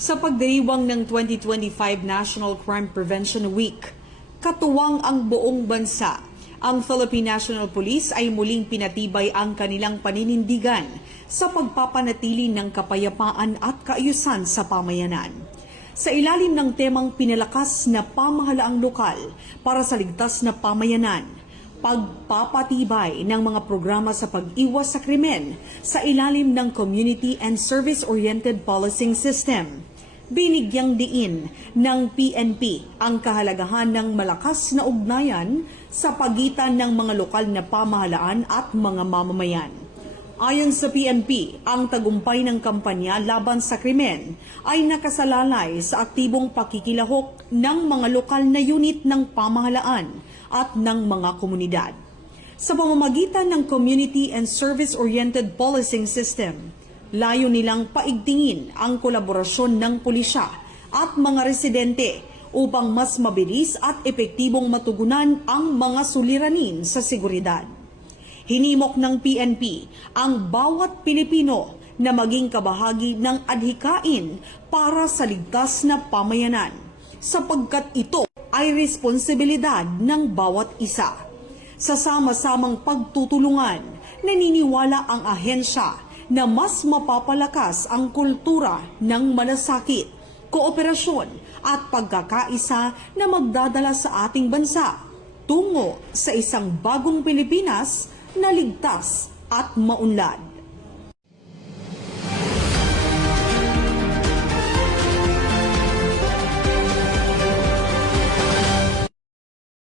Sa pagdiriwang ng 2025 National Crime Prevention Week, katuwang ang buong bansa. Ang Philippine National Police ay muling pinatibay ang kanilang paninindigan sa pagpapanatili ng kapayapaan at kaayusan sa pamayanan. Sa ilalim ng temang pinalakas na pamahalaang lokal para sa ligtas na pamayanan, pagpapatibay ng mga programa sa pag-iwas sa krimen sa ilalim ng Community and Service-Oriented Policing System. Binigyang diin ng PNP ang kahalagahan ng malakas na ugnayan sa pagitan ng mga lokal na pamahalaan at mga mamamayan. Ayon sa PNP, ang tagumpay ng kampanya laban sa krimen ay nakasalalay sa aktibong pakikilahok ng mga lokal na unit ng pamahalaan at ng mga komunidad. Sa pamamagitan ng Community and Service-Oriented Policing System, layo nilang paigtingin ang kolaborasyon ng pulisya at mga residente upang mas mabilis at epektibong matugunan ang mga suliranin sa seguridad. Hinimok ng PNP ang bawat Pilipino na maging kabahagi ng adhikain para sa ligtas na pamayanan, sapagkat ito ay responsibilidad ng bawat isa. Sa sama-samang pagtutulungan, naniniwala ang ahensya na mas mapapalakas ang kultura ng malasakit, kooperasyon at pagkakaisa na magdadala sa ating bansa tungo sa isang bagong Pilipinas na ligtas at maunlad.